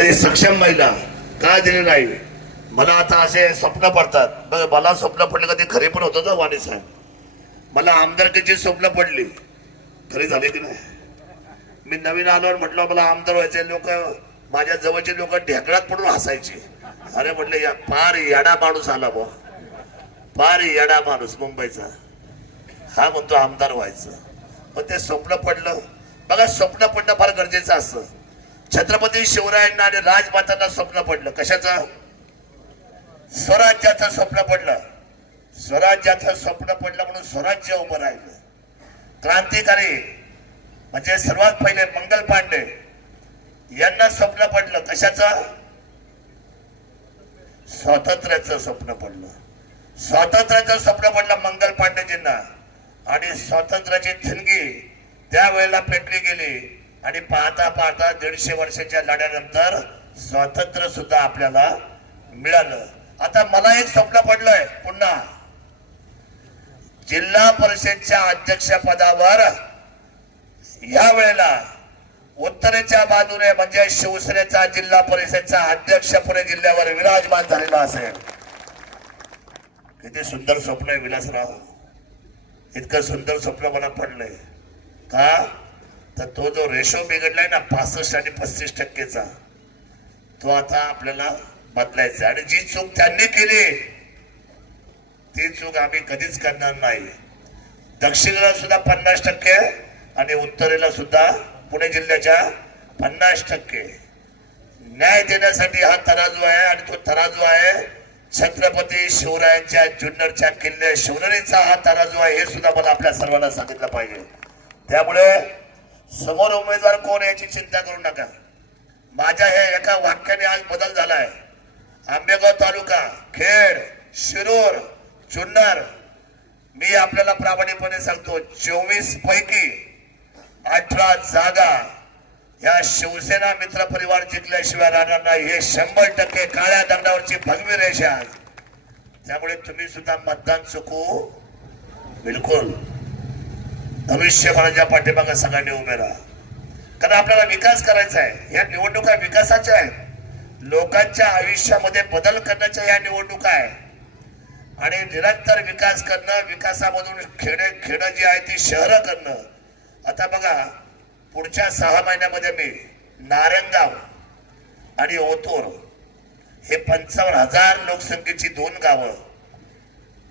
तरी सक्षम महिला का दिली नाही? मला आता असे स्वप्न पडतात. मला स्वप्न पडले का ते खरे पण होतं ना वाणी साहेब? मला आमदारकीची स्वप्न पडली. खरी झाली की नाही? मी नवीन आलो म्हटलं मला आमदार व्हायचे लोक माझ्या जवळचे लोक ढेकळात पडून हसायचे. अरे म्हटलं या फार येडा माणूस आला बुवा. फार येडा माणूस मुंबईचा. हा म्हणतो आमदार व्हायचं. पण ते स्वप्न पडलं. बघा स्वप्न पडणं फार गरजेचं असतं. छत्रपती शिवरायांना आणि राजमातांना स्वप्न पडलं. कशाचं? स्वराज्याचं स्वप्न पडलं. स्वराज्याचं स्वप्न पडलं म्हणून स्वराज्य उभं राहिलं. क्रांतिकारी म्हणजे सर्वात पहिले मंगल पांडे यांना स्वप्न पडलं. कशाचं? स्वातंत्र्याचं स्वप्न पडलं. स्वातंत्र्याचं स्वप्न पडलं मंगल पांडेजींना. आणि स्वातंत्र्याची थिणगी त्यावेळेला पेटली गेली. आणि पाहता पाहता दीडशे वर्षाच्या लढ्यानंतर स्वातंत्र्य सुद्धा आपल्याला मिळालं. आता मला एक स्वप्न पडलंय. पुन्हा जिल्हा परिषदच्या अध्यक्षपदावर या वेळेला उत्तरेच्या बाजूने म्हणजे शिवसेनेचा जिल्हा परिषदचा अध्यक्ष पुणे जिल्ह्यावर विराजमान झालेला असेल. किती सुंदर स्वप्न आहे विलासराव. इतकं सुंदर स्वप्न मला पडलंय. का? तर तो जो रेशो बिघडलाय ना पासष्ट आणि पस्तीस टक्केचा तो आता आपल्याला बदलायचा आणि जी चूक त्यांनी केली ती चूक आम्ही कधीच करणार नाही. दक्षिणेला सुद्धा पन्नास टक्के आणि उत्तरेला सुद्धा पुणे जिल्ह्याच्या पन्नास टक्के. न्याय देण्यासाठी हा तराजू आहे आणि तो तराजू आहे छत्रपती शिवरायांच्या जुन्नरच्या किल्ले शिवनेरीचा हा तराजू आहे हे सुद्धा मला आपल्या सर्वांना सांगितलं पाहिजे. त्यामुळे समोर उमेदवार कोण याची चिंता करू नका. माझ्या हे एका वाक्याने आज बदल झालाय. आंबेगाव तालुका खेड शिरूर जुन्नर. मी आपल्याला प्रामाणिकपणे सांगतो चोवीस पैकी अठरा जागा या शिवसेना मित्र परिवार जिंकल्याशिवाय राहणार नाही. हे शंभर टक्के काळ्या दंडावरची भगवी रेषा त्यामुळे तुम्ही सुद्धा मतदान चुकू. बिलकुल. भविष्य भविष्यकाळाच्या पाठीमागे सगळ्यांनी उभे राहा. कारण आपल्याला विकास करायचा आहे. या निवडणुका विकासाच्या आहेत. लोकांच्या आयुष्यामध्ये बदल करण्याच्या या निवडणुका आहे आणि निरंतर विकास करणं विकासामधून खेडे खेडं जी आहे ती शहरं करणं. आता बघा पुढच्या सहा महिन्यामध्ये मी नारायणगाव आणि ओतोर हे पंचावन्न हजार लोकसंख्येची दोन गावं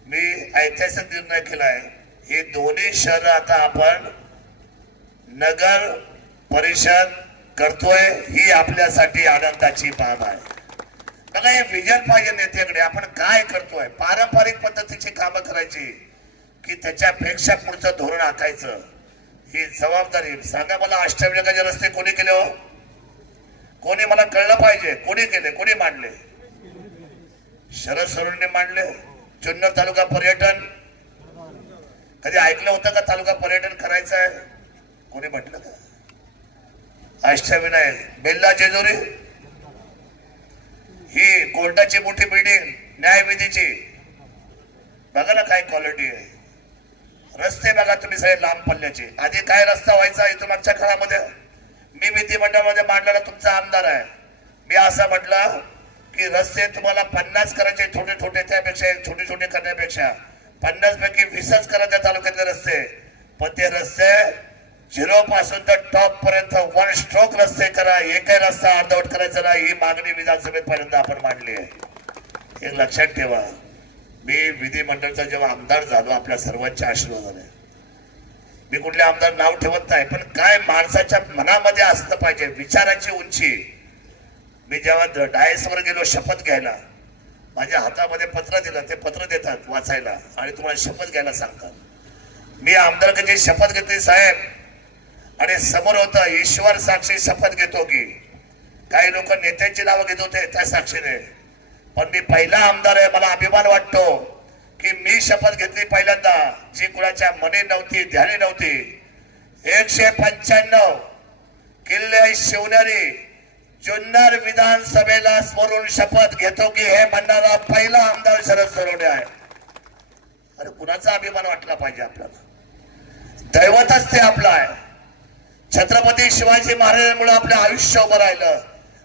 मी ऐतिहासिक निर्णय केला आहे. ही दोन्ही शहर आता आपण नगर परिषद करतोय ही आपल्यासाठी आनंदाची बाब आहे. बघा हे विजन पाहिजे नेत्याकडे आपण काय करतोय? पारंपरिक पद्धतीची कामं करायची की त्याच्यापेक्षा पुढचं धोरण आखायचं. ही जबाबदारी. सांगा मला अष्टविनायकाचे रस्ते कोणी केले हो? कोणी मला कळलं पाहिजे? कोणी केले? कोणी मांडले? शरद सरोडने मांडले. जुन्नर तालुका पर्यटन कधी ऐकलं होतं का तालुका पर्यटन करायचं आहे? कोणी म्हटलं का? अष्टविनायक बेल्ला जेजुरी. ही कोर्टाची मोठी बिल्डिंग न्यायविधीची. बघा ना काय क्वालिटी आहे. रस्ते बघा तुम्ही सगळे लांब पल्ल्याचे आधी काय रस्ता व्हायचा इथं मागच्या घरामध्ये मी विधिमंडळामध्ये मांडलेला तुमचा आमदार आहे. मी असं म्हटलं की रस्ते तुम्हाला पन्नास करायचे छोटे छोटे त्यापेक्षा छोटे छोटे करण्यापेक्षा. पन्नास पैकी वीसच करा त्या तालुक्यातले रस्ते. पण ते रस्ते झिरो पासून तर टॉप पर्यंत वन स्ट्रोक रस्ते करा. एकही रस्ता अर्धवट करायचा नाही. ही मागणी विधानसभेत पर्यंत आपण मांडली आहे. हे लक्षात ठेवा. मी विधिमंडळचा जेव्हा आमदार झालो आपल्या सर्वांच्या आशीर्वादाने. मी कुठले आमदार नाव ठेवत नाही पण काय माणसाच्या मनामध्ये असलं पाहिजे विचाराची उंची. मी जेव्हा डायसवर गेलो शपथ घ्यायला माझ्या हातामध्ये पत्र दिलं ते पत्र देतात वाचायला आणि तुम्हाला शपथ घ्यायला सांगतात. मी आमदारकीची शपथ घेतली साहेब. आणि समोर होतं ईश्वर साक्षी शपथ घेतो की. काही लोक नेत्यांची नावं घेत होते त्या साक्षीने. पण मी पहिला आमदार आहे मला अभिमान वाटतो की मी शपथ घेतली पहिल्यांदा जी कुणाच्या मनी नव्हती ध्यानी नव्हती. एकशे पंच्याण्णव किल्ले शिवनेरी जुन्नर विधानसभेला स्मरून शपथ घेतो की हे म्हणणारा पहिला आमदार शरद सरोडे आहे अरे कुणाचा अभिमान वाटला पाहिजे आपल्याला? दैवतच ते आपलं आहे. छत्रपती शिवाजी महाराजांमुळे आपलं आयुष्य उभं राहिलं.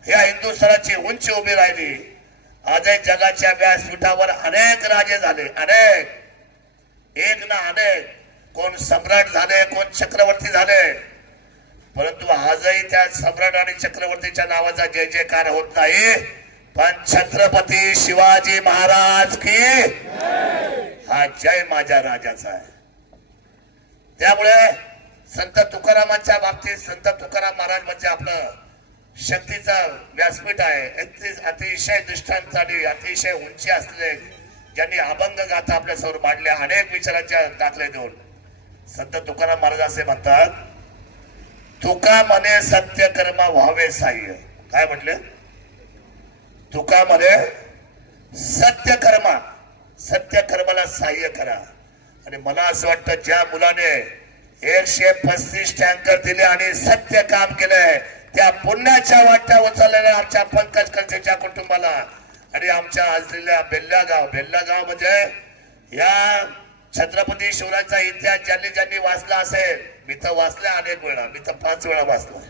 या हिंदुस्थानाची उंची उभी राहिली. आजही जगाच्या व्यासपीठावर अनेक राजे झाले. अनेक. एक ना अनेक. कोण सम्राट झाले कोण चक्रवर्ती झाले. परंतु आजही त्या सम्राट आणि चक्रवर्तीच्या नावाचा जय जयकार होत नाही. पण छत्रपती शिवाजी महाराज की हा जय माझ्या राजाचा आहे. त्यामुळे संत तुकारामांच्या बाबतीत संत तुकाराम महाराज म्हणजे आपलं शक्तीचं व्यासपीठ आहे. अतिशय दृष्टांत आणि अतिशय उंची असलेले ज्यांनी अभंग गाथा आपल्यासमोर मांडल्या अनेक विचारांच्या दाखले देऊन. संत तुकाराम महाराज असे म्हणतात तुका म्हणे सत्य कर्म व्हावे साह्य. काय म्हटले? तुका म्हणे सत्य कर्म सत्य कर्माला सहाय्य करा. आणि मला असं वाटतं ज्या मुलाने एकशे पस्तीस टँकर दिले आणि सत्य काम केलंय त्या पुण्याच्या वाट्या उचललेल्या आमच्या पंकज कलसेच्या कुटुंबाला आणि आमच्या असलेल्या बेल्ला गाव बेल्ला गाव म्हणजे या छत्रपती शिवराजचा इतिहास ज्यांनी ज्यांनी वाचला असेल मी तर वाचला अनेक वेळा. मी तर पाच वेळा वाचला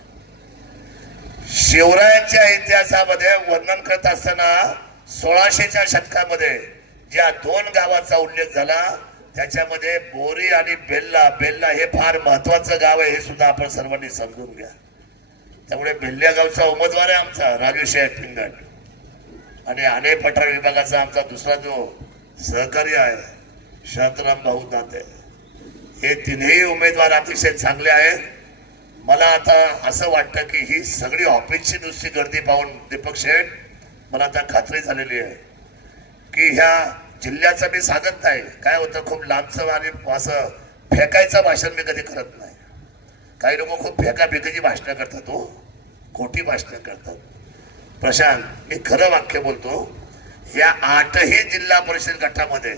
शिवरायांच्या इतिहासामध्ये वर्णन करत असताना सोळाशेच्या शतकामध्ये ज्या दोन गावाचा उल्लेख झाला त्याच्यामध्ये बोरी आणि बेल्ला. बेल्ला हे फार महत्वाचं गाव आहे हे सुद्धा आपण सर्वांनी समजून घ्या. त्यामुळे बेल्ल्या गावचा उमेदवार आहे आमचा राजू शेठ पिंगट आणि आणे पठार विभागाचा आमचा दुसरा जो सहकारी आहे शांतराम भाऊ दाते हे तिन्ही उमेदवार अतिशय चांगले आहेत. मला आता असं वाटतं की ही सगळी ऑफिसची नुसती गर्दी पाहून दीपक शेठ मला आता खात्री झालेली आहे की ह्या जिल्ह्याचं मी सांगत नाही. काय होतं खूप लांबचं आणि असं फेकायचं भाषण मी कधी करत नाही. काही लोक खूप फेकाफेकीची भाषणं करतात हो. खोटी भाषणं करतात. प्रशांत मी खरं वाक्य बोलतो या आठही जिल्हा परिषद गटामध्ये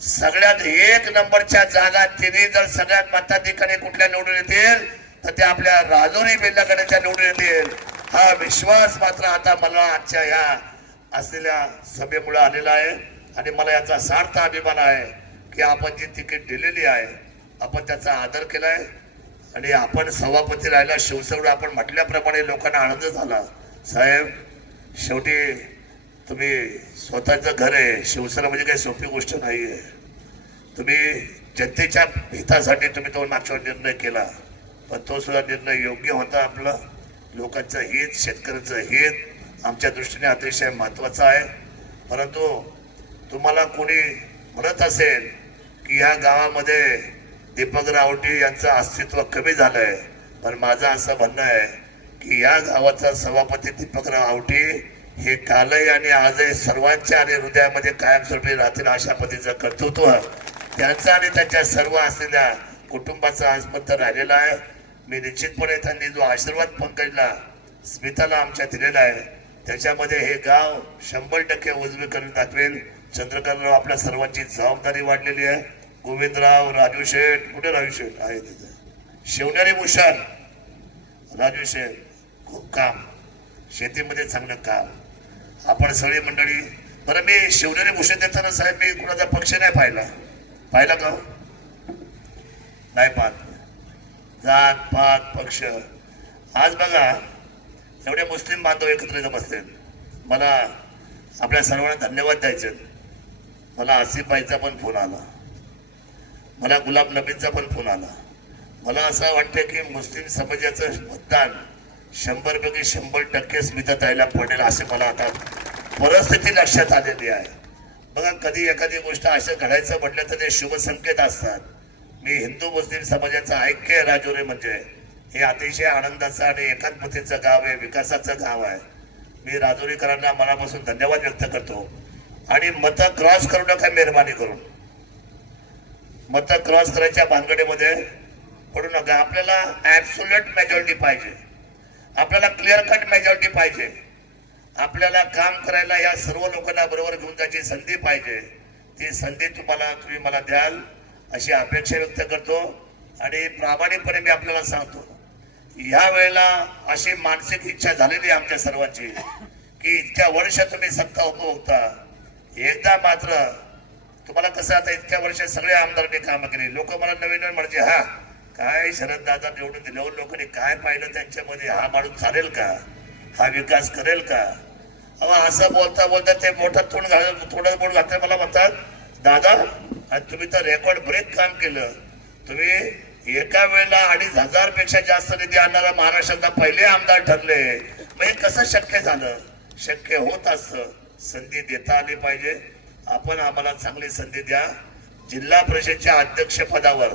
सगळ्यात एक नंबरच्या जागा तिने जर सगळ्यात मताधिकारी कुठल्या निवडून येतील तर ते आपल्या राजोरी बेल्लागडाच्या निवडून येतील. हा विश्वास मात्र आता मला आजच्या या असलेल्या सभेमुळे आलेला आहे. आणि मला याचा सार्थ अभिमान आहे की आपण जी तिकीट दिलेली आहे आपण त्याचा आदर केला आहे. आणि आपण सभापती राहिला शिवसेना आपण म्हटल्याप्रमाणे लोकांना आनंद झाला. साहेब शेवटी तुम्ही स्वतःचं घर आहे. शिवसेना म्हणजे काही सोपी गोष्ट नाही आहे तुम्ही जनतेच्या हितासाठी तुम्ही तो मागच्यावर निर्णय केला. पण तो सुद्धा निर्णय योग्य होता आपला. लोकांचं हित शेतकऱ्यांचं हित आमच्या दृष्टीने अतिशय महत्वाचं आहे. परंतु तुम्हाला कोणी म्हणत असेल की या गावामध्ये दीपक रावटी यांचं अस्तित्व कमी झालं आहे पण माझं असं म्हणणं आहे की या गावाचा सभापती दीपकराव आवटी हे कालही आणि आजही सर्वांच्या आणि हृदयामध्ये कायमस्वरूपी राहतील अशा पद्धतीचं कर्तृत्व त्यांचं आणि त्यांच्या सर्व असलेल्या कुटुंबाचं आजपर्यंत राहिलेला आहे. मी निश्चितपणे त्यांनी जो आशीर्वाद पंकजला स्मिताला आमच्या दिलेला आहे त्याच्यामध्ये हे गाव शंभर टक्के उजवी करून दाखवेल. चंद्रकांतराव आपल्या सर्वांची जबाबदारी वाढलेली आहे. गोविंदराव राजू शेठ कुठे राजू शेठ? आहे तिथे. शिवनेरी भूषण. राजू शेठ खूप काम. शेतीमध्ये चांगलं काम. आपण सगळी मंडळी बरं मी शिवनेरी भूषण देताना साहेब मी कुणाचा पक्ष नाही पाहिला. पाहिला का हो? नाही पाहत. जात पात पक्ष. आज बघा एवढे मुस्लिम बांधव एकत्र इथं बसले मला आपल्या सर्वांना धन्यवाद द्यायचे. मला आसिफबाईचा पण फोन आला. मला गुलाब नबींचा पण फोन आला. मला असं वाटतं की मुस्लिम समाजाचं मतदान शंभर पैकी शंभर टक्के द्यायला पडेल असे मला आता परिस्थिती लक्षात आलेली आहे. बघा कधी एखादी गोष्ट असं घडायचं म्हटलं तर ते शुभ संकेत असतात. मी हिंदू मुस्लिम समाजाचं ऐक्य आहे राजोरे म्हणजे. हे अतिशय आनंदाचं आणि एकात्मतेचं गाव आहे विकासाचं गाव आहे. मी राजोरीकरांना मनापासून धन्यवाद व्यक्त करतो. आणि मतं क्रॉस करू नका मेहरबानी करून. मतं क्रॉस करायच्या भानगडीमध्ये पडू नका. आपल्याला ॲब्सुलट मेजॉरिटी पाहिजे. आपल्याला क्लिअर कट मेजॉरिटी पाहिजे. आपल्याला काम करायला या सर्व लोकांना बरोबर घेऊन जायची संधी पाहिजे. ती संधी तुम्हाला तुम्ही मला द्याल अशी अपेक्षा व्यक्त करतो आणि प्रामाणिकपणे मी आपल्याला सांगतो. ह्या वेळेला अशी मानसिक इच्छा झालेली आहे आमच्या सर्वांची की इतक्या वर्ष तुम्ही सत्ता उपभोगता. एकदा मात्र तुम्हाला कसं आता इतक्या वर्ष सगळे आमदारांनी कामं केली. लोक मला नवीन नवीन म्हणजे हा काय शरद दादा निवडून दिल्यावर लोकांनी काय पाहिलं त्यांच्यामध्ये? हा माणूस चालेल का? हा विकास करेल का? अहो असं बोलता बोलता ते मोठा तोंड घाल थोडं बोट घालते मला म्हणतात दादा आणि तुम्ही तर रेकॉर्ड ब्रेक काम केलं. तुम्ही एका वेळेला अडीच हजारपेक्षा जास्त निधी आणणारा महाराष्ट्राचा पहिले आमदार ठरले. मग हे कसं शक्य झालं? शक्य होत असतं संधी देता आली पाहिजे. आपण आम्हाला चांगली संधी द्या. जिल्हा परिषदच्या अध्यक्षपदावर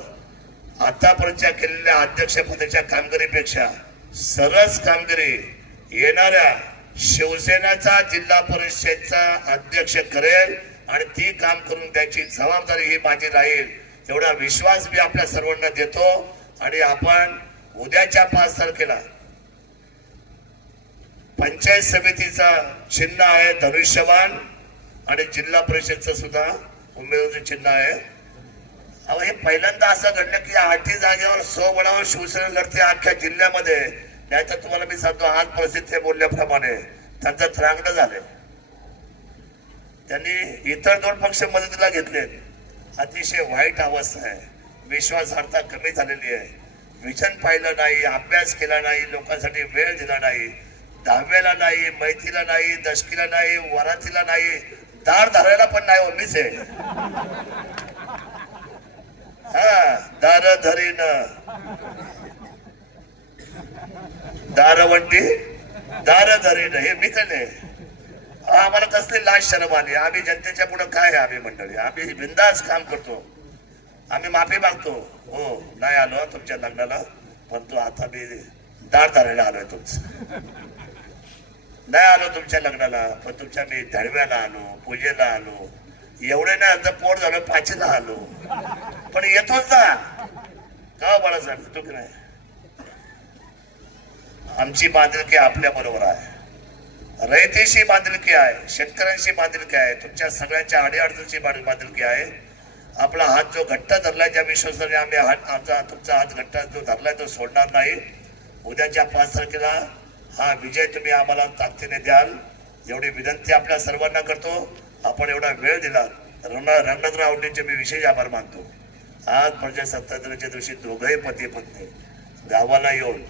आतापर्यंतच्या केलेल्या अध्यक्षपदाच्या कामगिरीपेक्षा सरस कामगिरी येणाऱ्या शिवसेनेचा जिल्हा परिषदचा अध्यक्ष करेल आणि ती काम करून द्यायची जबाबदारी ही माझी राहील एवढा विश्वास मी आपल्या सर्वांना देतो. आणि आपण उद्याच्या पाच तारखेला पंचायत समितीचा चिन्ह आहे धनुष्यवान आणि जिल्हा परिषदचं सुद्धा उमेदवारी चिन्ह आहे. अहो हे पहिल्यांदा असं घडलं की आठी जागेवर सो बळावर शिवसेना लढते अख्ख्या जिल्ह्यामध्ये. नाही तर तुम्हाला मी सांगतो आज परिस्थिती बोलल्याप्रमाणे त्यांचं थरांगण झालंय. त्यांनी इतर दोन पक्ष मदतीला घेतलेत. अतिशय वाईट अवस्था आहे. विश्वासार्हता कमी झालेली आहे. विजन पाहिलं नाही अभ्यास केला नाही लोकांसाठी वेळ दिला नाही. दहाव्याला नाही मैतीला नाही दशकीला नाही वरातीला नाही. दार धरायला पण नाही हो, मीच आहे. हा दार धरीन दारवंटी दार धरीन हे मी कले आम्हाला कसली लाज शरम आली. आम्ही जनतेच्या पुढे काय आहे आम्ही मंडळी? आम्ही बिंदास काम करतो. आम्ही माफी मागतो. हो नाही आलो तुमच्या लग्नाला पण तो आता मी दार धरायला आलोय तुमचं. नाही आलो तुमच्या लग्नाला पण तुमच्या मी धडव्याला आलो पूजेला आलो. एवढे नाही आता पोट झालो पाचीला आलो. पण येतोच ना. का बाळासाहेब येतो की नाही? आमची बांधिलकी आपल्या बरोबर आहे. रयतेशी बांधिलकी आहे शेतकऱ्यांशी बांधिलकी आहे तुमच्या सगळ्यांच्या अडीअडचणीची बांधिलकी आहे. आपला हात जो घट्ट धरलाय ज्या विश्वासाने आम्ही हात आमचा तुमचा हात घट्ट जो धरलाय तो सोडणार नाही. उद्याच्या पाच तारखेला हा विजय तुम्ही आम्हाला ताकदीने द्याल. एवढी विनंती आपल्या सर्वांना करतो. आपण एवढा वेळ दिला. रंग रंगनाथ रावडेंचे मी विशेष आभार मानतो. आज प्रजासत्ताक दिनाच्या दिवशी दोघंही पती पत्नी गावाला येऊन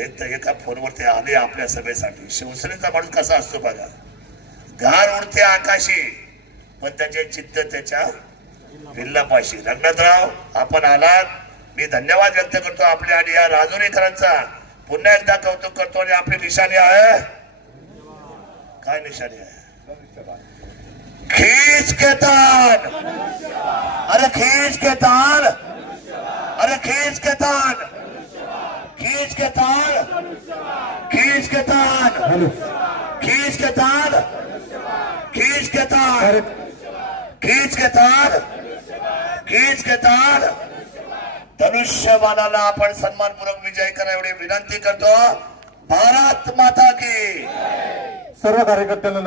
एक तर एका फोनवरती आले आपल्या सभेसाठी. शिवसेनेचा माणूस कसा असतो बघा. घार उडते आकाशी पण त्याचे चित्त त्याच्या विल्लापाशी. रंगनाथराव आपण आलात. मी धन्यवाद व्यक्त करतो आपल्या आणि या राजुरीकरांचा. पुन्हा एकदा कौतुक करतो आणि आपली निशाणी आहे. काय निशाणी आहे? खींच के तान अरे खींच के तान अरे खींच के तान खींच के तान खींच के तान खींच के तान खींच के तान खींच के तान खींच के तान धनुष्यबाणाला आपण सन्मानपूर्वक विजय करा एवढी विनंती करतो. भारत माता की सर्व कार्यकर्त्यांना